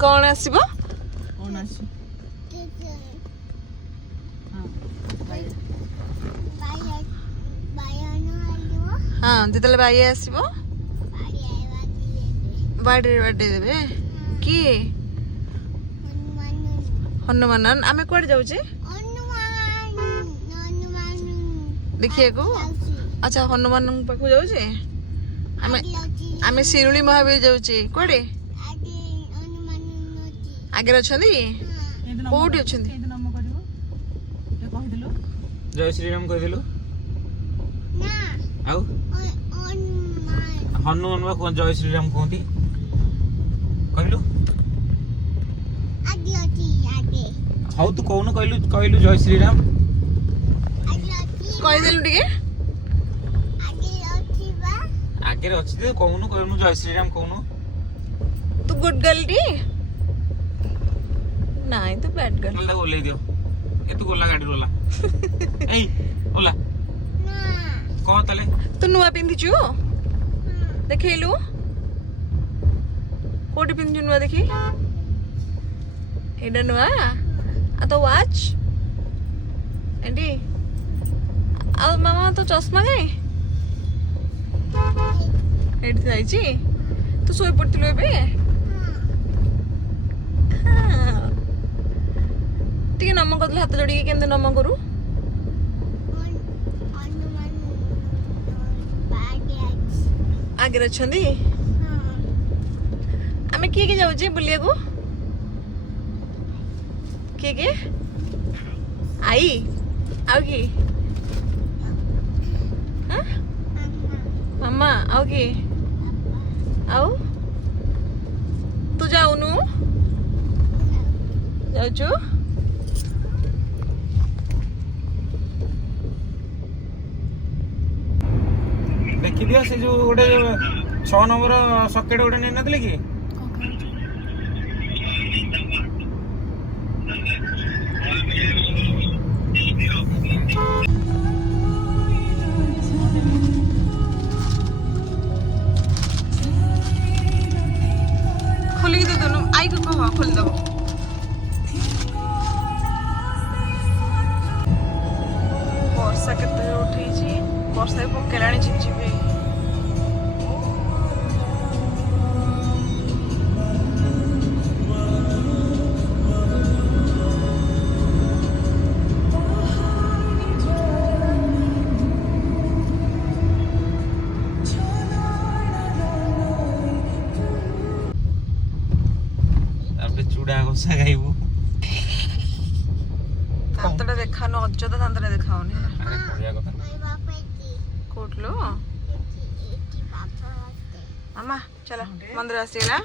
कौन आसीबो कौन आसी हाँ जितले बाई आसीबो बाड़ी बाड़ी देबे किए हनुमान आमे कुआडे जाउचे देखिए को अच्छा हनुमान पाखु जाउचे आमे आमे शिरुली महावीर जाउचे कुआडे आगे अछंदी कोठी अछंदी जय श्री राम कह दिलु आउ हनुमान बा कोन जय श्री राम कहती कहलु हाउ तू कहनु कहलु जय श्री राम कहि देलु टिके आगे अछि दे कहनु जय श्री राम कहनु तू गुड गर्ल टी नाही तू बैड गर्ल मला ओले दियो ए तू गोला गाडी रोला एई ओला कह तले तू नुआ पिंधिचु देखैलु कोठी पिंधिचु नुआ देखि एडा नुआ आ तो वॉच एंडी आ मामा तो चश्मा गई एडी जाइची तू सोई पड़तिलु एबे टिके नम करले हाथ जोड़ी केंदे नम करू आगे अछंदी आमे किए जाउचे बुलिया को किए आई आउ की हां मम्मा आउ की आउ तू जाउनु जाउछु देखि दियो से जो गोटे 6 नंबर सॉकेट गोटे नै नथले की खोली दे दोनों आई को कहो खोल दो वर्षा केते उठी छी वर्षा पकेलाणी झिपझिपी चूड़ा घोषा खाइबू दांतटा देखा न अज्जदा दांतटा देखाओनी अरे कोरिया कथा कोटलो अम्मा चलो मंदिर आसीला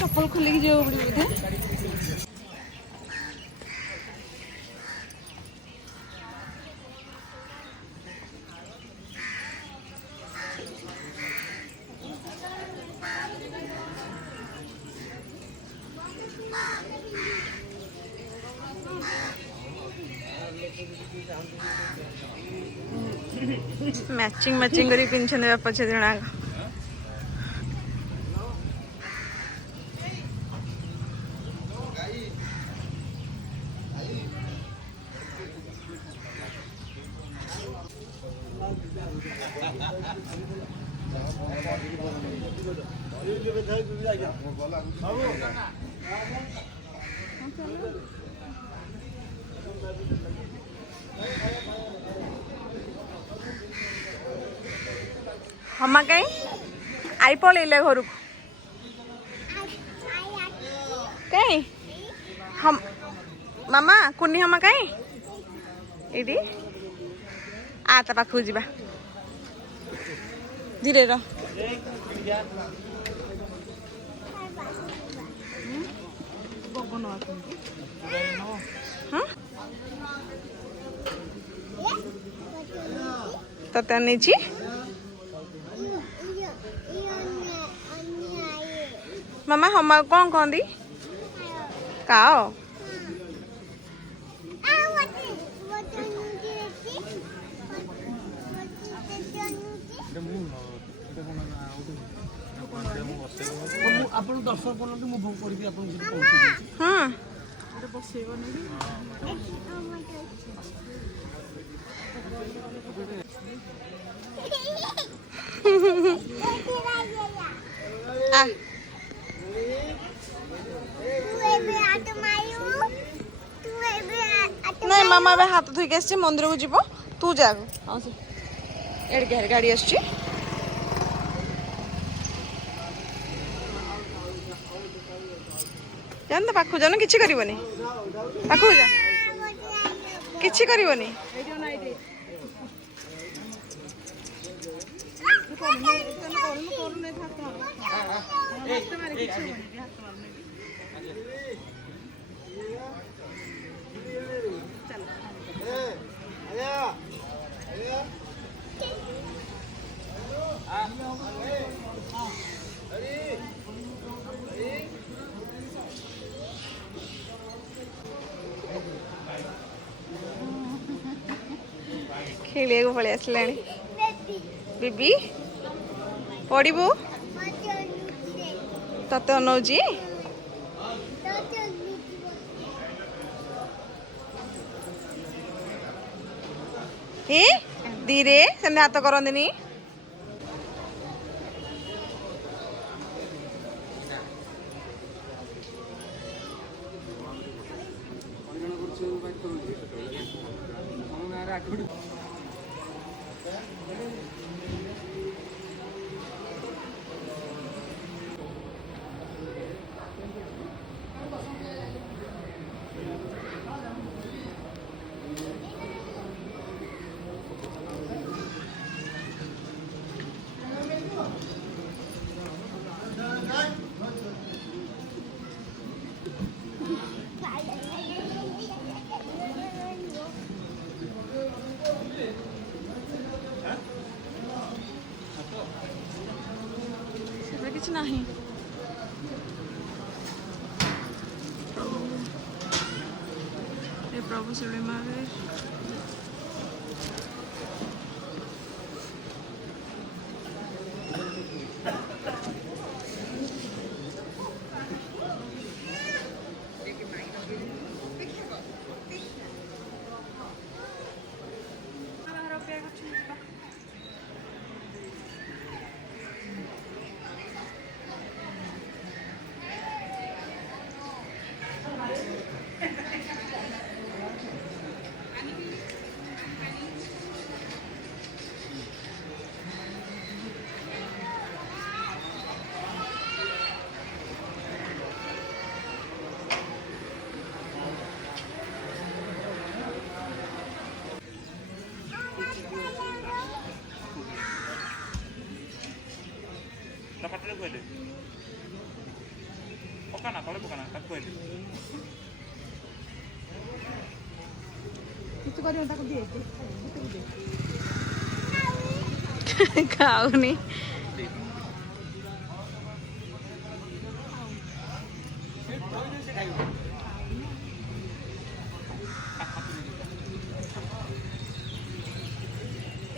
चप्पल खोल जो बोधे मैचिंग मैचिंग करी पिंछन देवा पछे जणा हमा कहीं आई पलैले घर को कहीं हम मामा कुनी हमा कहीं इडी आ ता पाखु जीवा धीरे रह तते नहीं ମାମା ହମା କଣ କହନ୍ତି? କାଓ। ଆପଣ ଦର୍ଶନ କରନ୍ତୁ ମୁଁ ଭୋଗ କରିବି ଆପଣଙ୍କୁ ସେଠି ପହଞ୍ଚେଇଦେବି। ହଁ ଆ ନାଇଁ ମାମା ଏବେ ହାତ ଧୋଇକି ଆସିଛି ମନ୍ଦିରକୁ ଯିବ ତୁ ଯା ଏଡ଼ିକି ଗାଡ଼ି ଆସୁଛି ଜାଣି ତ ପାଖକୁ ଯାଉନ କିଛି କରିବନି ପାଖକୁ ଯା କିଛି କରିବନି ଖେଳିବାକୁ ପଳେଇ ଆସିଲାଣି ବିବି ପଢିବୁ ତତେ ଅନଉଛି ଏ ଧୀରେ ସେମିତି ହାତ କରନ୍ତିନି କିଛି ନାହିଁ प्रभु शिवली महावीर ପାଟିରେ କହିଲେ ପକାନା ତଳେ ପକାନା ତାକୁ କହିଲେ କିଛି କରିବ ତାକୁ ଦିଏ ଖାଉନି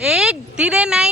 एक धीरे नहीं